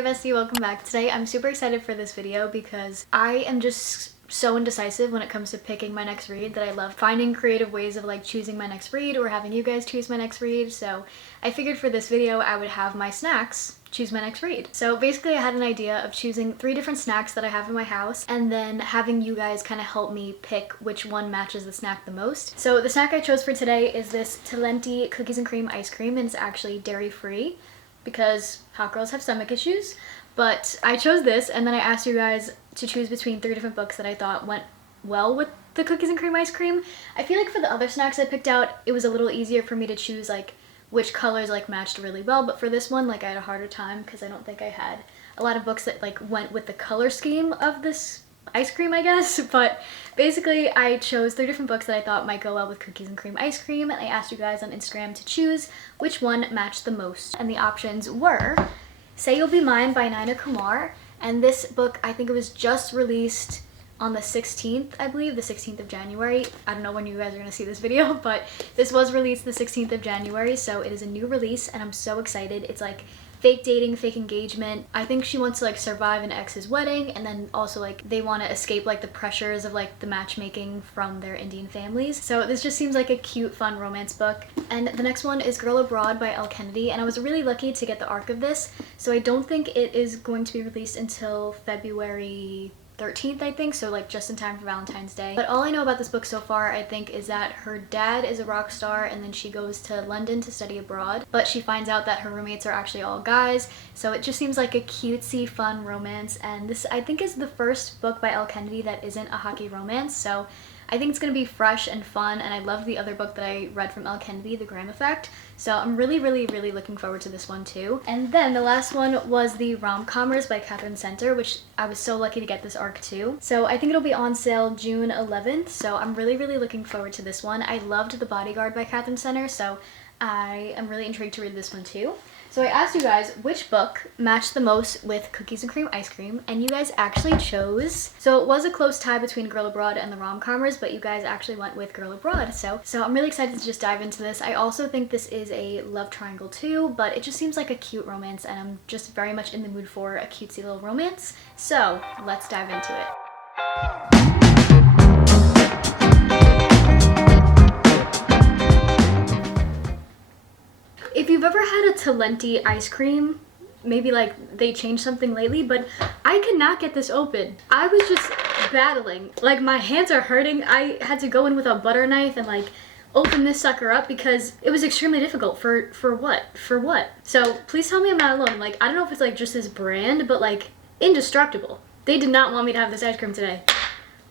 Hey bestie, welcome back. Today I'm super excited for this video because I am just so indecisive when it comes to picking my next read that I love finding creative ways of like choosing my next read or having you guys choose my next read. So I figured for this video I would have my snacks choose my next read. So basically I had an idea of choosing 3 different snacks that I have in my house and then having you guys kind of help me pick which one matches the snack the most. So the snack I chose for today is this Talenti cookies and cream ice cream, and it's actually dairy free because hot girls have stomach issues. But I chose this, and then I asked you guys to choose between 3 different books that I thought went well with the cookies and cream ice cream. I feel like for the other snacks I picked out, it was a little easier for me to choose like which colors like matched really well, but for this one like I had a harder time because I don't think I had a lot of books that like went with the color scheme of this ice cream, I guess. But basically I chose 3 different books that I thought might go well with cookies and cream ice cream, and I asked you guys on Instagram to choose which one matched the most, and the options were Say You'll Be Mine by Naina Kumar, and this book I think it was just released on the 16th, I believe, the 16th of January. I don't know when you guys are gonna see this video, but this was released the 16th of January, so it is a new release and I'm so excited. It's like fake dating, fake engagement. I think she wants to like survive an ex's wedding, and then also like they want to escape like the pressures of like the matchmaking from their Indian families. So this just seems like a cute, fun romance book. And the next one is Girl Abroad by Elle Kennedy, and I was really lucky to get the arc of this, so I don't think it is going to be released until February 13th, I think, so like just in time for Valentine's Day. But all I know about this book so far, I think, is that her dad is a rock star and then she goes to London to study abroad, but she finds out that her roommates are actually all guys, so it just seems like a cutesy, fun romance. And this, I think, is the first book by Elle Kennedy that isn't a hockey romance, so I think it's gonna be fresh and fun, and I love the other book that I read from Elle Kennedy, The Graham Effect, so I'm really looking forward to this one too. And then the last one was the Rom-Commers by Catherine Center, which I was so lucky to get this arc too. So I think it'll be on sale June 11th, so I'm really looking forward to this one. I loved The Bodyguard by Catherine Center, so I am really intrigued to read this one too. So I asked you guys which book matched the most with cookies and cream ice cream, and you guys actually chose, so it was a close tie between Girl Abroad and the Rom-Commers, but you guys actually went with Girl Abroad, so I'm really excited to just dive into this. I also think this is a love triangle too, but it just seems like a cute romance, and I'm just very much in the mood for a cutesy little romance, so let's dive into it. If you've ever had a Talenti ice cream, maybe like they changed something lately, but I cannot get this open. I was just battling. Like my hands are hurting. I had to go in with a butter knife and like open this sucker up because it was extremely difficult. For what? For what? So please tell me I'm not alone. Like I don't know if it's like just this brand, but like indestructible. They did not want me to have this ice cream today,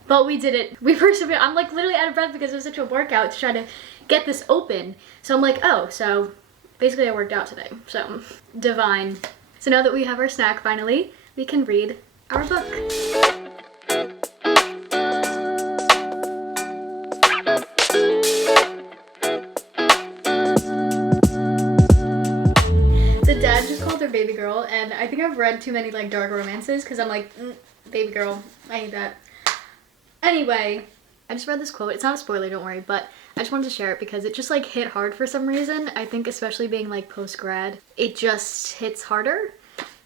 but we did it. We persevered. I'm like literally out of breath because it was such a workout to try to get this open. So I'm like, oh, so basically I worked out today, so divine. So now that we have our snack finally, we can read our book. The dad just called her baby girl, and I think I've read too many like dark romances because I'm like, baby girl, I hate that. Anyway, I just read this quote. It's not a spoiler, don't worry, but I just wanted to share it because it just like hit hard for some reason. I think especially being like post-grad, it just hits harder.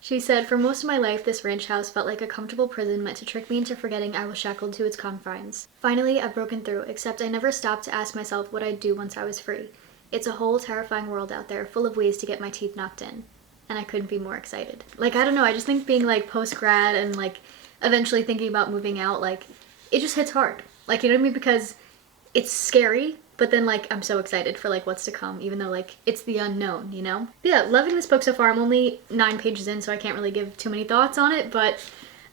She said, "For most of my life, this ranch house felt like a comfortable prison meant to trick me into forgetting I was shackled to its confines. Finally, I've broken through, except I never stopped to ask myself what I'd do once I was free. It's a whole terrifying world out there, full of ways to get my teeth knocked in. And I couldn't be more excited." Like, I don't know, I just think being like post-grad and like eventually thinking about moving out, like it just hits hard. Like, you know what I mean? Because it's scary, but then like I'm so excited for like what's to come, even though like it's the unknown, you know? But yeah, loving this book so far. I'm only 9 pages in, so I can't really give too many thoughts on it, but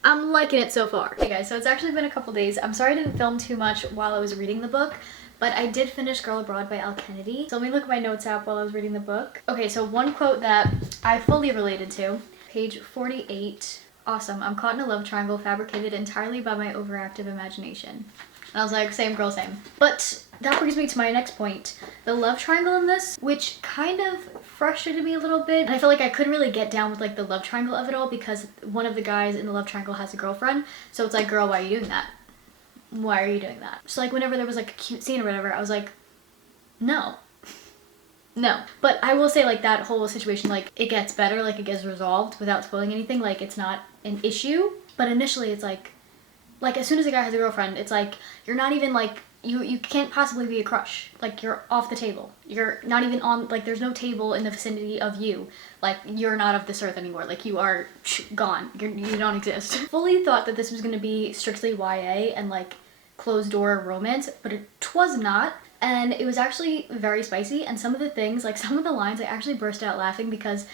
I'm liking it so far. Okay guys, so it's actually been a couple days. I'm sorry I didn't film too much while I was reading the book, but I did finish Girl Abroad by Elle Kennedy. So let me look at my notes app while I was reading the book. Okay, so one quote that I fully related to, page 48. "Awesome, I'm caught in a love triangle fabricated entirely by my overactive imagination." And I was like, same girl, same. But that brings me to my next point. The love triangle in this, which kind of frustrated me a little bit. And I feel like I couldn't really get down with like the love triangle of it all because one of the guys in the love triangle has a girlfriend. So it's like, girl, why are you doing that? Why are you doing that? So like whenever there was like a cute scene or whatever, I was like, no. No. But I will say, like, that whole situation, like, it gets better, like, it gets resolved without spoiling anything. Like, it's not an issue. But initially, it's like, as soon as a guy has a girlfriend, it's like, you're not even, like, you can't possibly be a crush. Like, you're off the table. You're not even on, like, there's no table in the vicinity of you. Like, you're not of this earth anymore. Like, you are gone. You don't exist. Fully thought that this was going to be strictly YA and, like, closed door romance, but it was not. And it was actually very spicy, and some of the things, like, some of the lines, I actually burst out laughing because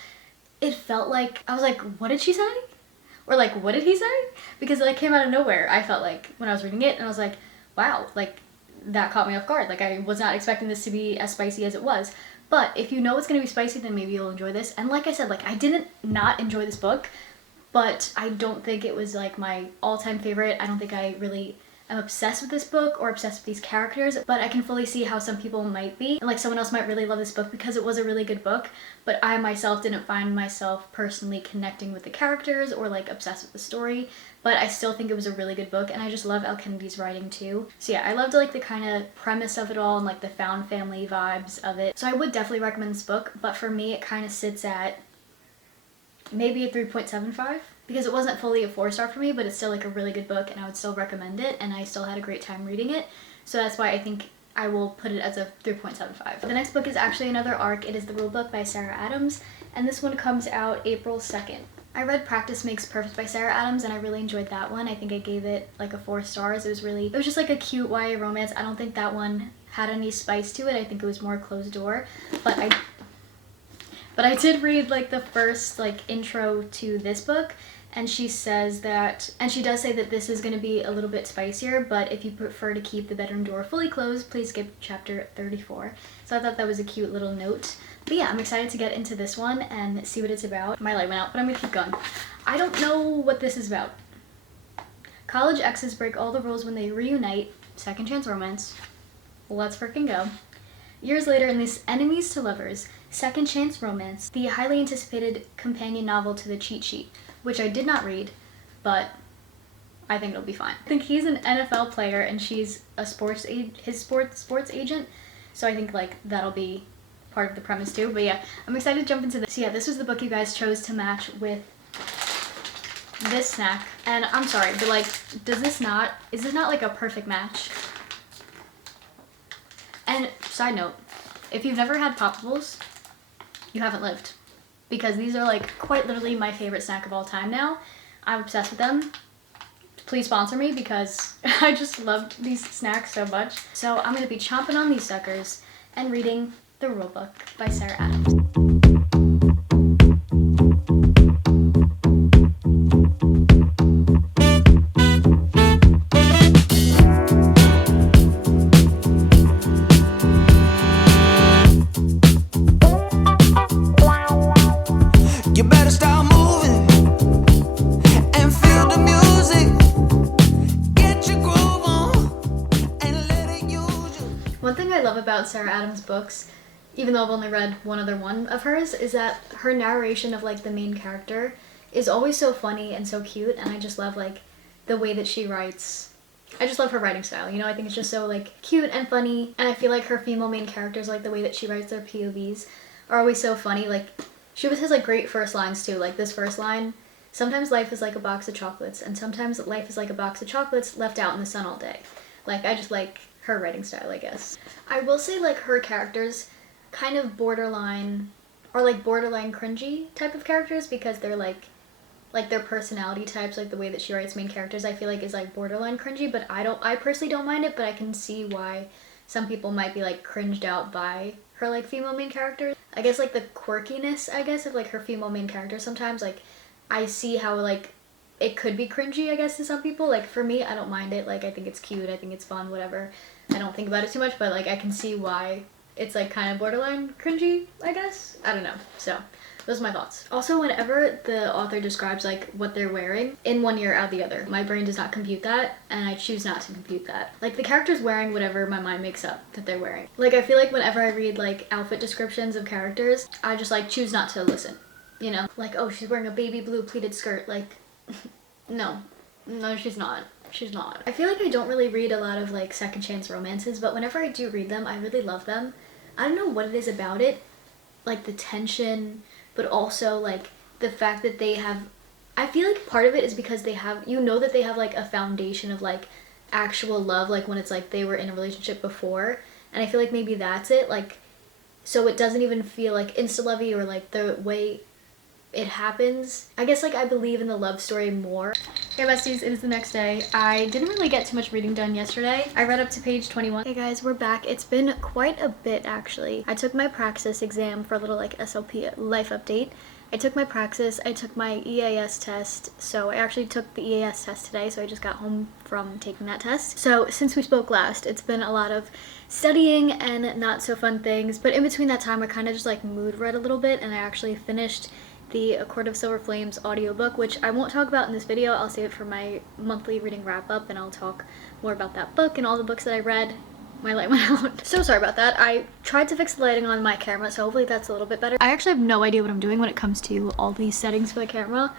it felt like, I was like, what did she say? Or, like, what did he say? Because it, like, came out of nowhere, I felt like, when I was reading it, and I was like, wow, like, that caught me off guard. Like, I was not expecting this to be as spicy as it was. But if you know it's gonna be spicy, then maybe you'll enjoy this. And like I said, like, I didn't not enjoy this book, but I don't think it was, like, my all-time favorite. I don't think I really am obsessed with this book or obsessed with these characters, but I can fully see how some people might be. And, like, someone else might really love this book because it was a really good book, but I myself didn't find myself personally connecting with the characters or, like, obsessed with the story. But I still think it was a really good book, and I just love Elle Kennedy's writing too. So yeah, I loved, like, the kind of premise of it all and, like, the found family vibes of it. So I would definitely recommend this book, but for me it kind of sits at maybe a 3.75 because it wasn't fully a 4-star for me, but it's still, like, a really good book and I would still recommend it, and I still had a great time reading it. So that's why I think I will put it as a 3.75. The next book is actually another ARC. It is The Rule Book by Sarah Adams, and this one comes out April 2nd. I read Practice Makes Perfect by Sarah Adams, and I really enjoyed that one. I think I gave it, like, a 4 stars. It was just, like, a cute YA romance. I don't think that one had any spice to it. I think it was more closed door. But I did read, like, the first, like, intro to this book, and she says that, and she does say that this is going to be a little bit spicier, but if you prefer to keep the bedroom door fully closed, please skip chapter 34. So I thought that was a cute little note. But yeah, I'm excited to get into this one and see what it's about. My light went out, but I'm gonna keep going. I don't know what this is about. College exes break all the rules when they reunite. Second chance romance. Let's freaking go. Years later, in this Enemies to Lovers, Second Chance Romance, the highly anticipated companion novel to the cheat sheet, which I did not read, but I think it'll be fine. I think he's an NFL player and she's a sports agent, so I think, like, that'll be part of the premise too. But yeah, I'm excited to jump into this. So yeah, this was the book you guys chose to match with this snack, and I'm sorry, but, like, is this not like a perfect match? And side note, if you've never had Poppables, you haven't lived, because these are, like, quite literally my favorite snack of all time now. I'm obsessed with them. Please sponsor me because I just love these snacks so much. So I'm gonna be chomping on these suckers and reading The Rule Book by Sarah Adams. You better start moving and feel the music. Get your groove on and let it use you. One thing I love about Sarah Adams' books, even though I've only read one other one of hers, is that her narration of, like, the main character is always so funny and so cute, and I just love, like, the way that she writes. I just love her writing style, you know? I think it's just so, like, cute and funny, and I feel like her female main characters, like, the way that she writes their POVs are always so funny. Like, she always has, like, great first lines too. Like, this first line, sometimes life is like a box of chocolates, and sometimes life is like a box of chocolates left out in the sun all day. Like, I just like her writing style, I guess. I will say, like, her characters kind of borderline cringy type of characters, because they're like their personality types, like the way that she writes main characters, I feel like is, like, borderline cringy, but I personally don't mind it, but I can see why some people might be, like, cringed out by her, like, female main characters. I guess, like, the quirkiness, I guess, of, like, her female main character sometimes, like, I see how, like, it could be cringy, I guess, to some people. Like, for me, I don't mind it. Like, I think it's cute, I think it's fun, whatever. I don't think about it too much, but, like, I can see why it's, like, kind of borderline cringy, I guess. I don't know. So those are my thoughts. Also, whenever the author describes, like, what they're wearing, in one ear, out the other. My brain does not compute that, and I choose not to compute that. Like, the character's wearing whatever my mind makes up that they're wearing. Like, I feel like whenever I read, like, outfit descriptions of characters, I just, like, choose not to listen. You know? Like, oh, she's wearing a baby blue pleated skirt. Like, no. No, she's not. She's not. I feel like I don't really read a lot of, like, second chance romances, but whenever I do read them, I really love them. I don't know what it is about it, like the tension, but also like the fact that they have, I feel like part of it is because they have, you know, that they have like a foundation of like actual love, like when it's like they were in a relationship before, and I feel like maybe that's it, like, so it doesn't even feel like insta-lovey or like the way it happens. I guess like I believe in the love story more. Hey besties, it is the next day. I didn't really get too much reading done yesterday. I read up to page 21. Hey guys, we're back. It's been quite a bit actually. I took my praxis exam for a little like SLP life update. I took my praxis, I took my EAS test, so I actually took the EAS test today, so I just got home from taking that test. So since we spoke last, it's been a lot of studying and not so fun things, but in between that time I kind of just like mood read a little bit, and I actually finished the A Court of Silver Flames audiobook, which I won't talk about in this video. I'll save it for my monthly reading wrap up, and I'll talk more about that book and all the books that I read. My light went out. So sorry about that. I tried to fix the lighting on my camera, so hopefully that's a little bit better. I actually have no idea what I'm doing when it comes to all these settings for the camera.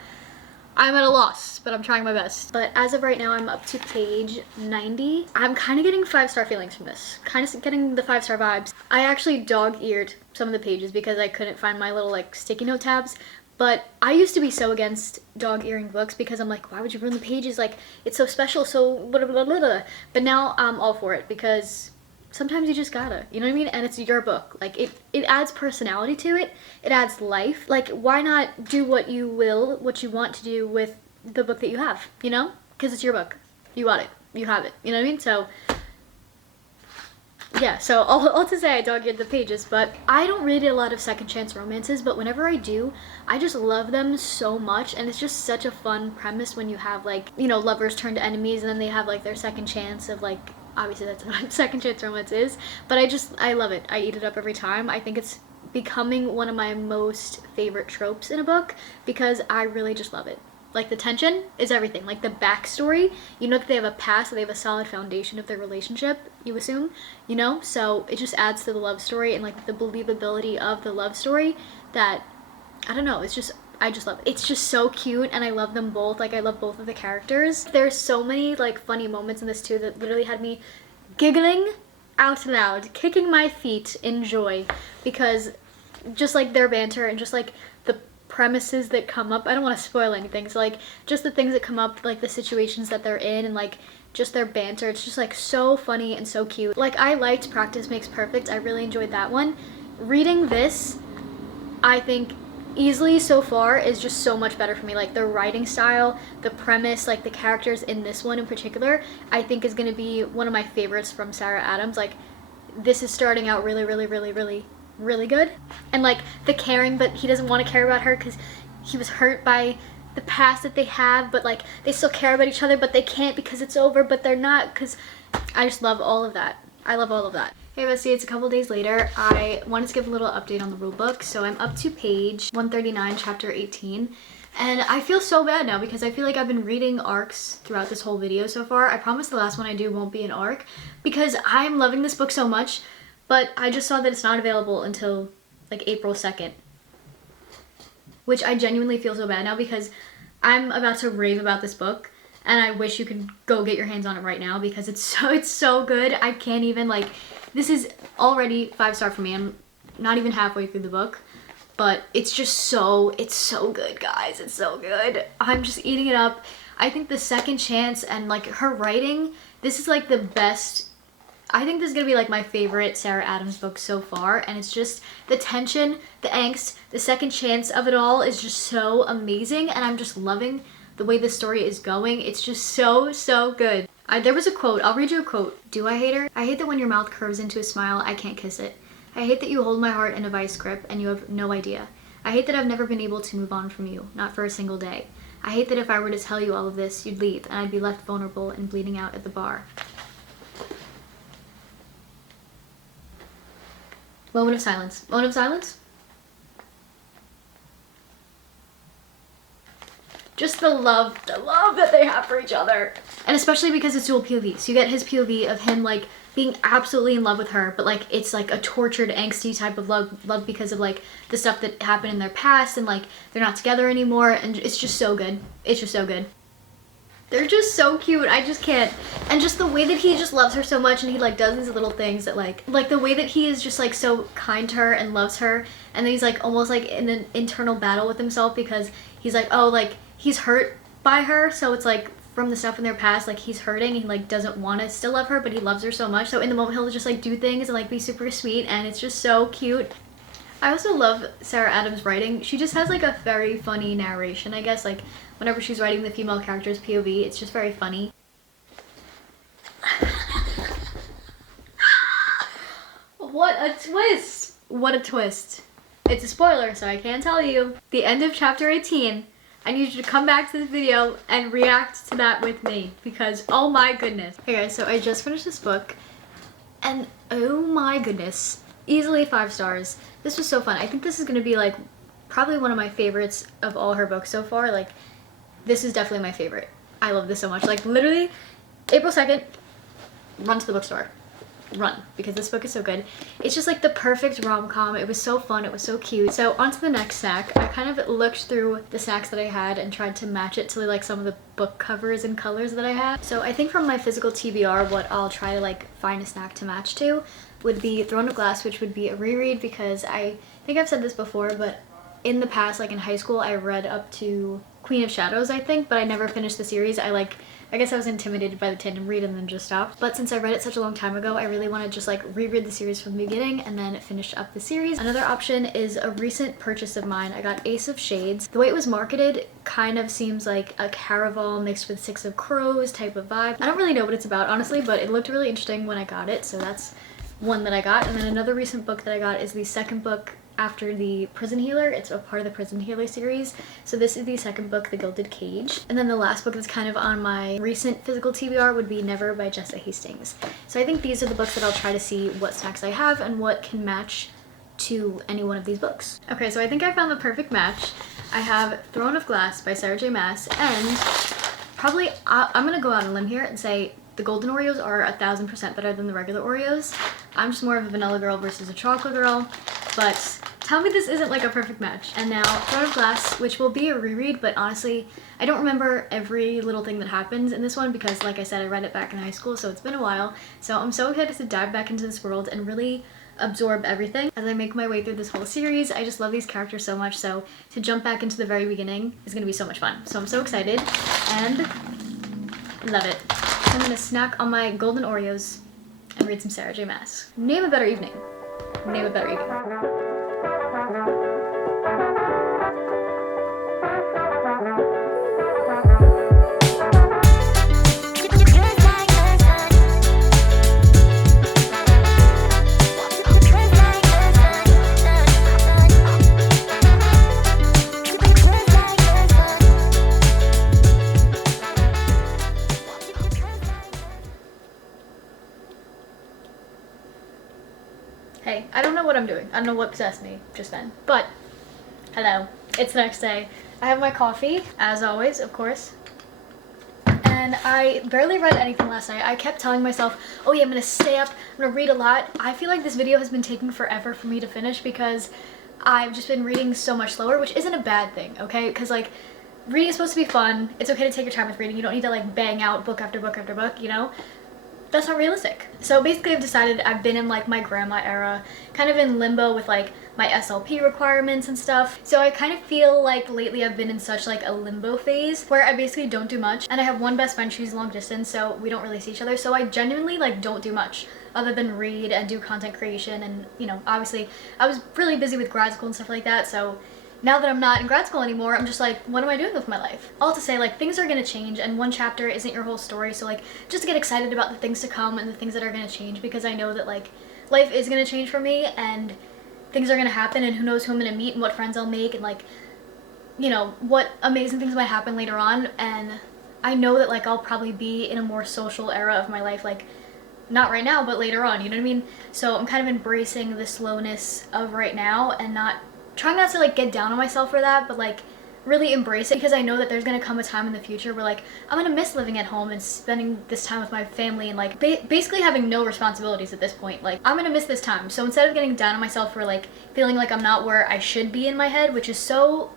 I'm at a loss, but I'm trying my best. But as of right now, I'm up to page 90. I'm kind of getting 5-star feelings from this. Kind of getting the 5-star vibes. I actually dog-eared some of the pages because I couldn't find my little like sticky note tabs. But I used to be so against dog-earing books because I'm like, why would you ruin the pages? Like, it's so special, so blah, blah, blah, blah. But now I'm all for it because sometimes you just gotta, you know what I mean? And it's your book. Like, it adds personality to it. It adds life. Like, why not do what you want to do with the book that you have, you know? Because it's your book. You got it. You have it. You know what I mean? So yeah, so all to say I dog-eared the pages, but I don't read a lot of second chance romances, but whenever I do, I just love them so much, and it's just such a fun premise when you have like, you know, lovers turn to enemies and then they have like their second chance of like, obviously that's what second chance romance is, but I love it. I eat it up every time. I think it's becoming one of my most favorite tropes in a book because I really just love it. Like, the tension is everything. Like, the backstory, you know that they have a past, they have a solid foundation of their relationship, you assume, you know? So it just adds to the love story and, like, the believability of the love story that, I don't know, it's just, I just love it. It's just so cute, and I love them both. Like, I love both of the characters. There's so many, like, funny moments in this, too, that literally had me giggling out loud, kicking my feet in joy, because just, like, their banter and just, like, the premises that come up, I don't want to spoil anything, so like just the things that come up, like the situations that they're in, and like just their banter, it's just like so funny and so cute. Like, I liked Practice Makes Perfect. I really enjoyed that one. Reading this, I think easily so far is just so much better for me. Like, the writing style, the premise, like the characters in this one in particular, I think is going to be one of my favorites from Sarah Adams. Like, this is starting out really good, and like the caring, but he doesn't want to care about her because he was hurt by the past that they have, but like they still care about each other, but they can't because it's over, but they're not, because I just love all of that. I love all of that. Hey bestie, it's a couple days later. I wanted to give a little update on the rule book. So I'm up to page 139, chapter 18, and I feel so bad now because I feel like I've been reading arcs throughout this whole video so far. I promise the last one I do won't be an arc because I'm loving this book so much. But I just saw that it's not available until like April 2nd, which I genuinely feel so bad now because I'm about to rave about this book, and I wish you could go get your hands on it right now because it's so good. I can't even, like, this is already 5-star for me. I'm not even halfway through the book, but it's so good, guys. It's so good. I'm just eating it up. I think the second chance and like her writing, this is like the best. I think this is gonna be like my favorite Sarah Adams book so far, and it's just the tension, the angst, the second chance of it all is just so amazing, and I'm just loving the way the story is going. It's just so good. There was a quote, I'll read you a quote. Do I hate her? I hate that when your mouth curves into a smile, I can't kiss it. I hate that you hold my heart in a vice grip and you have no idea. I hate that I've never been able to move on from you, not for a single day. I hate that if I were to tell you all of this, you'd leave and I'd be left vulnerable and bleeding out at the bar. Moment of silence. Moment of silence. Just the love that they have for each other. And especially because it's dual POV. So you get his POV of him like being absolutely in love with her, but like it's like a tortured, angsty type of love because of like the stuff that happened in their past, and like they're not together anymore, and it's just so good. It's just so good. They're just so cute. I just can't. And just the way that he just loves her so much, and he like does these little things that like the way that he is just like so kind to her and loves her, and then he's like almost like in an internal battle with himself because he's like, oh, like he's hurt by her, so it's like from the stuff in their past, like he's hurting and he like doesn't want to still love her, but he loves her so much, so in the moment he'll just like do things and like be super sweet, and it's just so cute. I also love Sarah Adams' writing. She just has like a very funny narration, I guess, like whenever she's writing the female character's POV, it's just very funny. What a twist! What a twist. It's a spoiler, so I can't tell you. The end of chapter 18. I need you to come back to this video and react to that with me because oh my goodness. Hey guys, so I just finished this book and oh my goodness. Easily 5 stars. This was so fun. I think this is gonna be like probably one of my favorites of all her books so far. Like this is definitely my favorite. I love this so much. Like literally April 2nd, run to the bookstore. Run, because this book is so good. It's just like the perfect rom-com. It was so fun, it was so cute. So on to the next snack. I kind of looked through the snacks that I had and tried to match it to like some of the book covers and colors that I had. So I think from my physical TBR, what I'll try to like find a snack to match to would be Throne of Glass, which would be a reread because I think I've said this before, but in the past, like in high school, I read up to Queen of Shadows, I think, but I never finished the series. I guess I was intimidated by the tandem read and then just stopped. But since I read it such a long time ago, I really want to just like reread the series from the beginning and then finish up the series. Another option is a recent purchase of mine. I got Ace of Shades. The way it was marketed kind of seems like a Caraval mixed with Six of Crows type of vibe. I don't really know what it's about, honestly, but it looked really interesting when I got it, so that's one that I got. And then another recent book that I got is the second book after the Prison Healer. It's a part of the Prison Healer series. So this is the second book, The Gilded Cage. And then the last book that's kind of on my recent physical TBR would be Never by Jessa Hastings. So I think these are the books that I'll try to see what snacks I have and what can match to any one of these books. Okay, so I think I found the perfect match. I have Throne of Glass by Sarah J Maas, and probably I'm gonna go out on a limb here and say the golden Oreos are 1000% better than the regular Oreos. I'm just more of a vanilla girl versus a chocolate girl, but tell me this isn't like a perfect match. And now Throne of Glass, which will be a reread, but honestly, I don't remember every little thing that happens in this one because like I said, I read it back in high school, so it's been a while. So I'm so excited to dive back into this world and really absorb everything as I make my way through this whole series. I just love these characters so much, so to jump back into the very beginning is gonna be so much fun. So I'm so excited and love it. I'm gonna snack on my golden Oreos and read some Sarah J Maas. Name a better evening. Name a better evening. Hey, I don't know what I'm doing. I don't know what possessed me just then. But, hello. It's the next day. I have my coffee, as always, of course. And I barely read anything last night. I kept telling myself, oh yeah, I'm gonna stay up, I'm gonna read a lot. I feel like this video has been taking forever for me to finish because I've just been reading so much slower, which isn't a bad thing, okay? Because like, reading is supposed to be fun. It's okay to take your time with reading. You don't need to like bang out book after book after book, you know? That's not realistic. So basically I've decided I've been in like my grandma era, kind of in limbo with like my SLP requirements and stuff. So I kind of feel like lately I've been in such like a limbo phase where I basically don't do much. And I have one best friend, she's long distance, so we don't really see each other. So I genuinely like don't do much other than read and do content creation. And you know, obviously I was really busy with grad school and stuff like that. So now that I'm not in grad school anymore, I'm just like, what am I doing with my life? All to say, like, things are gonna change, and one chapter isn't your whole story, so like, just get excited about the things to come and the things that are gonna change, because I know that like, life is gonna change for me, and things are gonna happen, and who knows who I'm gonna meet and what friends I'll make, and like, you know, what amazing things might happen later on. And I know that like, I'll probably be in a more social era of my life, like, not right now, but later on, you know what I mean? So I'm kind of embracing the slowness of right now and trying not to like get down on myself for that, but like really embrace it, because I know that there's gonna come a time in the future where like I'm gonna miss living at home and spending this time with my family and like basically having no responsibilities at this point. Like I'm gonna miss this time. So instead of getting down on myself for like feeling like I'm not where I should be in my head, which is so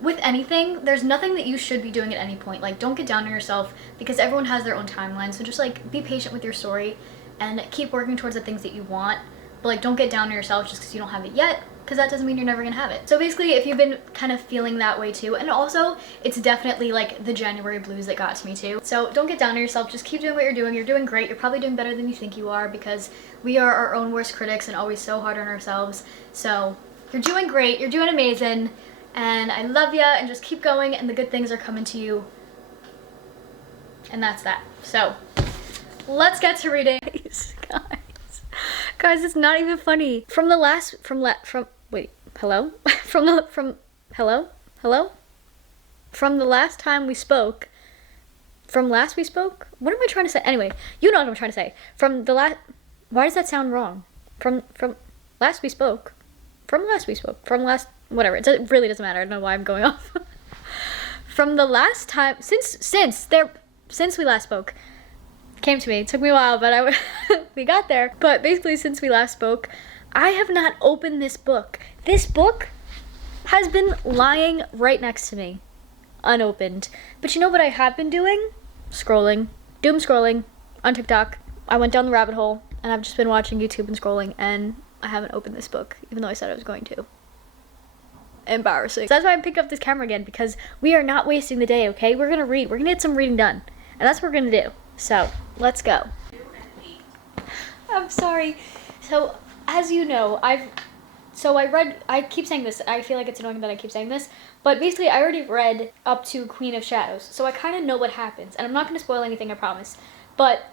with anything, there's nothing that you should be doing at any point. Like, don't get down on yourself because everyone has their own timeline. So just like be patient with your story and keep working towards the things that you want. But like, don't get down on yourself just because you don't have it yet, because that doesn't mean you're never gonna have it. So basically, if you've been kind of feeling that way too, and also it's definitely like the January blues that got to me too. So don't get down on yourself, just keep doing what you're doing. You're doing great. You're probably doing better than you think you are, because we are our own worst critics and always so hard on ourselves. So you're doing great, you're doing amazing, and I love ya, and just keep going, and the good things are coming to you. And that's that. So let's get to reading. Guys, it's not even funny. Wait, hello? From the last time we spoke, what am I trying to say? Anyway, you know what I'm trying to say. Why does that sound wrong? Whatever, it really doesn't matter. I don't know why I'm going off. From the last time, since we last spoke, came to me. It took me a while, but we got there. But basically, since we last spoke, I have not opened this book. This book has been lying right next to me, unopened. But you know what I have been doing? Scrolling. Doom scrolling on TikTok. I went down the rabbit hole, and I've just been watching YouTube and scrolling, and I haven't opened this book, even though I said I was going to. Embarrassing. So that's why I picked up this camera again, because we are not wasting the day, okay? We're gonna read. We're gonna get some reading done. And that's what we're gonna do. So, let's go. I'm sorry. So, as you know, I keep saying this, I feel like it's annoying that I keep saying this, but basically I already read up to Queen of Shadows, so I kind of know what happens, and I'm not going to spoil anything, I promise, but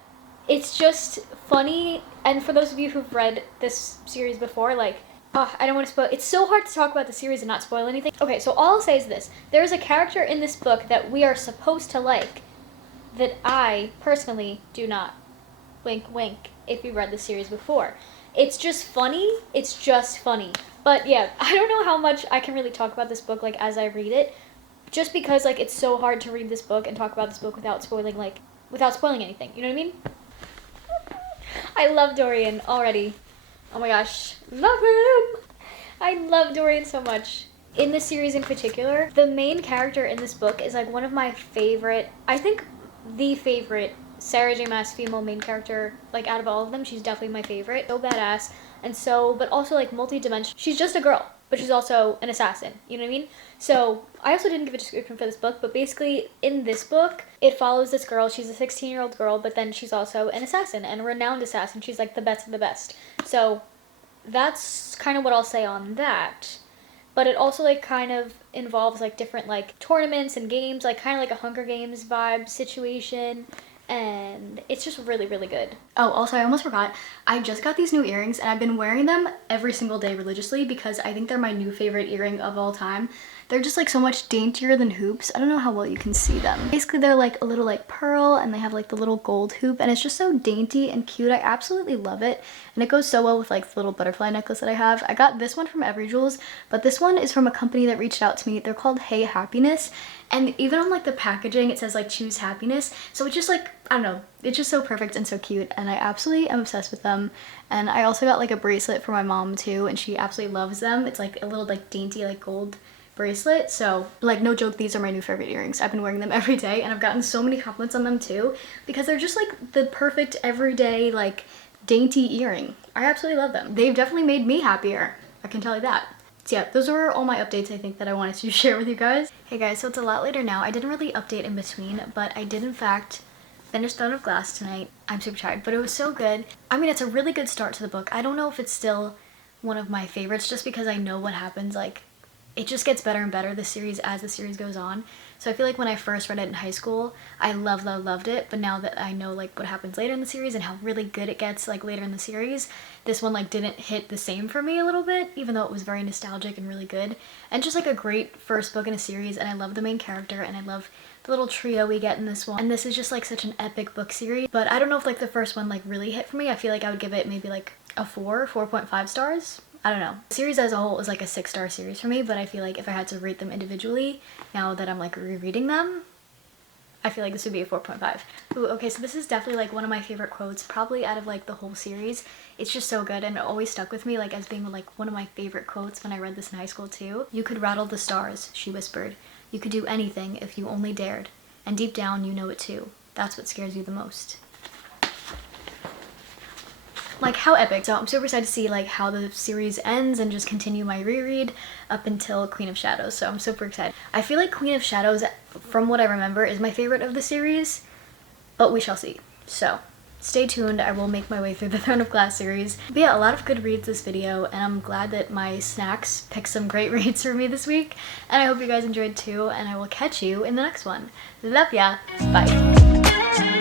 it's just funny, and for those of you who've read this series before, like, I don't want to spoil, it's so hard to talk about the series and not spoil anything. Okay, so all I'll say is this, there is a character in this book that we are supposed to like, that I personally do not. Wink, wink, if you read the series before. It's just funny. But yeah, I don't know how much I can really talk about this book, like, as I read it. Just because, like, it's so hard to read this book and talk about this book without spoiling anything. You know what I mean? I love Dorian already. Oh my gosh. Love him! I love Dorian so much. In this series in particular, the main character in this book is, like, one of my favorite, I think, the favorite Sarah J. Maas female main character, like, out of all of them. She's definitely my favorite. So badass, and so, but also, like, multi-dimensional. She's just a girl, but she's also an assassin, you know what I mean? So, I also didn't give a description for this book, but basically, in this book, it follows this girl. She's a 16-year-old girl, but then she's also an assassin, and a renowned assassin. She's, like, the best of the best. So, that's kind of what I'll say on that. But it also, like, kind of involves, like, different, like, tournaments and games, like, kind of like a Hunger Games vibe situation, and it's just really, really good. Oh, also, I almost forgot, I just got these new earrings, and I've been wearing them every single day religiously because I think they're my new favorite earring of all time. They're just, like, so much daintier than hoops. I don't know how well you can see them. Basically, they're, like, a little, like, pearl, and they have, like, the little gold hoop, and it's just so dainty and cute. I absolutely love it, and it goes so well with, like, the little butterfly necklace that I have. I got this one from Every Jewels, but this one is from a company that reached out to me. They're called Hey Hapiness, and even on, like, the packaging, it says, like, choose happiness. So it's just, like, I don't know, it's just so perfect and so cute, and I absolutely am obsessed with them. And I also got, like, a bracelet for my mom, too, and she absolutely loves them. It's, like, a little, like, dainty, like, gold bracelet. So, like, no joke, these are my new favorite earrings. I've been wearing them every day, and I've gotten so many compliments on them too, because they're just, like, the perfect everyday, like, dainty earring. I absolutely love them. They've definitely made me happier, I can tell you that. So yeah, those were all my updates, I think, that I wanted to share with you guys. Hey guys, so it's a lot later now. I didn't really update in between, but I did in fact finish Throne of Glass tonight. I'm super tired, but it was so good. I mean, it's a really good start to the book. I don't know if it's still one of my favorites, just because I know what happens, like, it just gets better and better, the series, as the series goes on. So I feel like when I first read it in high school, I loved it, but now that I know, like, what happens later in the series and how really good it gets, like, later in the series, this one, like, didn't hit the same for me a little bit, even though it was very nostalgic and really good. And just, like, a great first book in a series, and I love the main character, and I love the little trio we get in this one. And this is just, like, such an epic book series, but I don't know if, like, the first one, like, really hit for me. I feel like I would give it maybe, like, a 4.5 stars. I don't know. The series as a whole is like a 6-star series for me, but I feel like if I had to rate them individually, now that I'm like rereading them, I feel like this would be a 4.5. Ooh, okay, so this is definitely like one of my favorite quotes, probably out of like the whole series. It's just so good and it always stuck with me like as being like one of my favorite quotes when I read this in high school too. "You could rattle the stars," she whispered. "You could do anything if you only dared. And deep down you know it too. That's what scares you the most." Like, how epic. So I'm super excited to see like how the series ends and just continue my reread up until Queen of Shadows. So I'm super excited. I feel like Queen of Shadows, from what I remember, is my favorite of the series, but we shall see. So stay tuned. I will make my way through the Throne of Glass series. But yeah, a lot of good reads this video, and I'm glad that my snacks picked some great reads for me this week. And I hope you guys enjoyed too, and I will catch you in the next one. Love ya. Bye.